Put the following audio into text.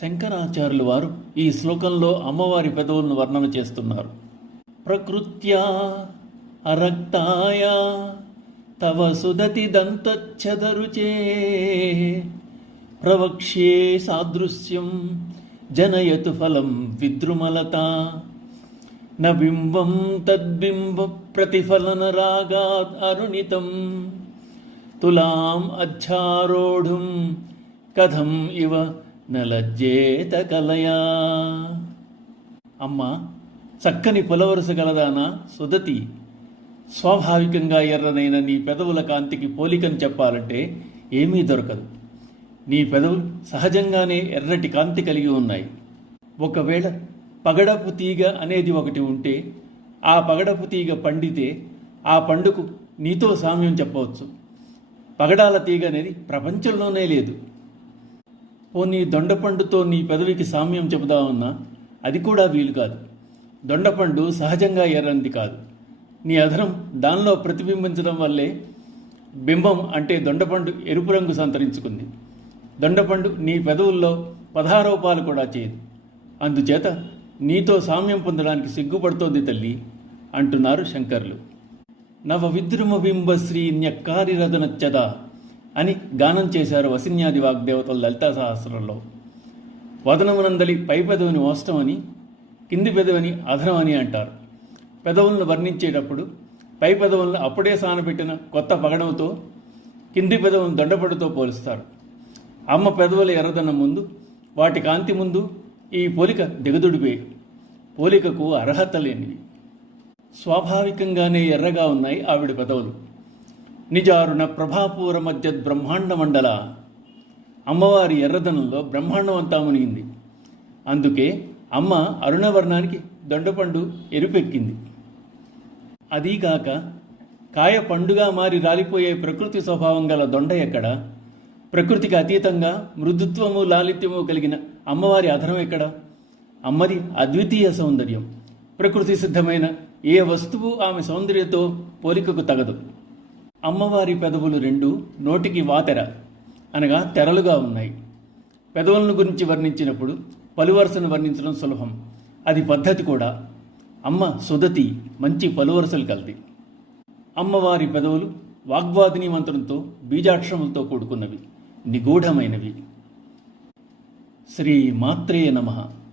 శంకరాచార్యులు వారు ఈ శ్లోకంలో అమ్మవారి పెదవులను వర్ణన చేస్తున్నారు. ప్రకృత్యా అరక్తాయ తవ సుదతి దంతచ్చదరుచే ప్రవక్ష్యే సాదృశ్యం జనయతు ఫలం విద్రుమలత న బింబం తద్బింబ ప్రతిఫలన రాగాద్ అరుణితం తులాం అచ్చారోఢుం కథం ఇవ నలజ్జేత కలయా. అమ్మ, చక్కని పొలవరుస గలదానా సుదతి, స్వాభావికంగా ఎర్రనైన నీ పెదవుల కాంతికి పోలికని చెప్పాలంటే ఏమీ దొరకదు. నీ పెదవులు సహజంగానే ఎర్రటి కాంతి కలిగి ఉన్నాయి. ఒకవేళ పగడపు తీగ అనేది ఒకటి ఉంటే, ఆ పగడపు తీగ పండితే ఆ పండుకు నీతో సామ్యం చెప్పవచ్చు. పగడాల తీగ అనేది ప్రపంచంలోనే లేదు. పోనీ దొండపండుతో నీ పెదవికి సామ్యం చెబుదామన్నా అది కూడా వీలు కాదు. దొండపండు సహజంగా ఎర్రనిది కాదు. నీ అధరం దానిలో ప్రతిబింబించడం వల్లే బింబం అంటే దొండపండు ఎరుపు రంగు సంతరించుకుంది. దొండపండు నీ పెదవుల్లో పదారోపాలు కూడా చేయదు. అందుచేత నీతో సామ్యం పొందడానికి సిగ్గుపడుతోంది తల్లి అంటున్నారు శంకర్లు. నవ విద్రుమ బింబ శ్రీ న్యక్కారిరదనచ్చదా అని గానం చేశారు వసిన్యాది వాగ్దేవతలు లలితా సహస్రంలో. వదనమునందలి పై పెదవిని ఓష్టమని, కింది పెదవిని అధరం అని అంటారు. పెదవులను వర్ణించేటప్పుడు పై పెదవులను అప్పుడే సానబెట్టిన కొత్త పగడంతో, కింది పెదవులను దొండపడుతో పోలుస్తారు. అమ్మ పెదవుల ఎర్రదనం ముందు, వాటి కాంతి ముందు ఈ పోలిక దిగదుడిపే. పోలికకు అర్హత లేనివి. స్వాభావికంగానే ఎర్రగా ఉన్నాయి ఆవిడ పెదవులు. నిజారుణ ప్రభాపూర మధ్య బ్రహ్మాండ మండల. అమ్మవారి ఎర్రదనంలో బ్రహ్మాండం అంతా మునిగింది. అందుకే అమ్మ అరుణవర్ణానికి దొండపండు ఎరుపెక్కింది. అదీగాక కాయ పండుగా మారి రాలిపోయే ప్రకృతి స్వభావం గల దొండ ఎక్కడ? ప్రకృతికి అతీతంగా మృదుత్వము లాలిత్యము కలిగిన అమ్మవారి అధరం ఎక్కడ? అమ్మది అద్వితీయ సౌందర్యం. ప్రకృతి సిద్ధమైన ఏ వస్తువు ఆమె సౌందర్యంతో పోలికకు తగదు. అమ్మవారి పెదవులు రెండు నోటికి వాతెర అనగా తెరలుగా ఉన్నాయి. పెదవులను గురించి వర్ణించినప్పుడు పలువరుసను వర్ణించడం సులభం. అది పద్ధతి కూడా. అమ్మ సుదతి, మంచి పలువరుసలు కలది. అమ్మవారి పెదవులు వాగ్వాదిని మంత్రంతో బీజాక్షరములతో కూడుకున్నవి, నిగూఢమైనవి. శ్రీ మాత్రే నమః.